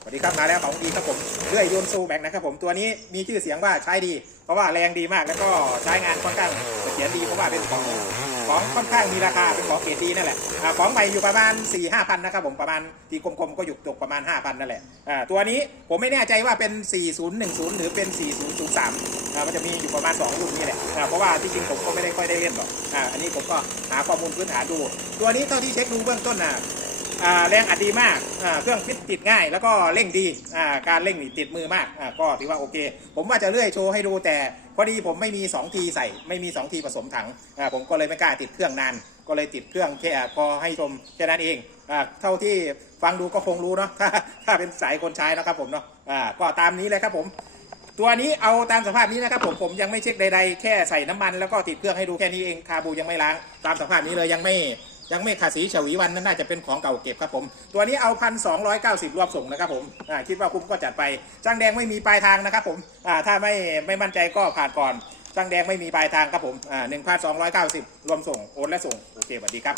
สวัสดีครับมาแล้วของดีครับผมเลื่อยยนซูแบกนะครับผมตัวนี้มีชื่อเสียงว่าใช้ดี เพราะว่าแรงดีมากแล้วก็ใช้งานค่อนข้างเสถียรดีเพราะว่าเป็นของของค่อนข้างมีราคาเป็นของเกรดดีนั่นแหละของใหม่อยู่ประมาณ4ี่ห้าพันนะครับผมประมาณที่กลมๆก็อยู่ตกประมาณ 5,000นั่นแหละตัวนี้ผมไม่แน่ใจว่าเป็น 4010 หรือเป็น 4003อ่ามันจะมีอยู่ประมาณ 2 รุ่นนี่แหละเพราะว่าที่จริงผมก็ไม่ได้ค่อยได้เล่นหรอกอันนี้ผมก็หาข้อมูลพื้นฐานดู ตัวนี้เท่าที่เช็คดูเบื้องต้นนะ แรงอัดดีมากเครื่องฟิตติดง่าย แล้วก็เร่งดีการเร่งนี่ติดมือมากก็ถือว่าโอเค ผมว่าจะเลื่อยโชว์ให้ดูแต่พอดีผมไม่มี 2 ทีใส่ไม่มี 2 ทีผสมถังผมก็เลยไม่กล้าติดเครื่องนานก็เลยติดเครื่องแค่พอให้ชมแค่นั้นเองเท่าที่ฟังดูก็คงรู้เนาะถ้าถ้าเป็นสายคนใช้นะครับผมเนาะก็ตามนี้เลยครับผมตัวนี้เอาตามสภาพนี้นะครับผมผมยังไม่เช็คใดๆแค่ใส่น้ำมันแล้วก็ติดเครื่องให้ดูแค่นี้เองคาบูยังไม่ล้างตามสภาพนี้เลยยังไม่ ยังไม่ขาสีฉวีวันนั่นน่าจะเป็นของเก่าเก็บครับผม ตัวนี้เอาพันสองร้อยเก้าสิบรวบส่งนะครับผมคิดว่าคุ้มก็จัดไปจ้างแดงไม่มีปลายทางนะครับผมถ้าไม่ไม่มั่นใจก็ผ่านก่อนจ้างแดงไม่มีปลายทางครับผมหนึ่งพันสองร้อยเก้าสิบรวมส่งโอนและส่งโอเคสวัสดีครับ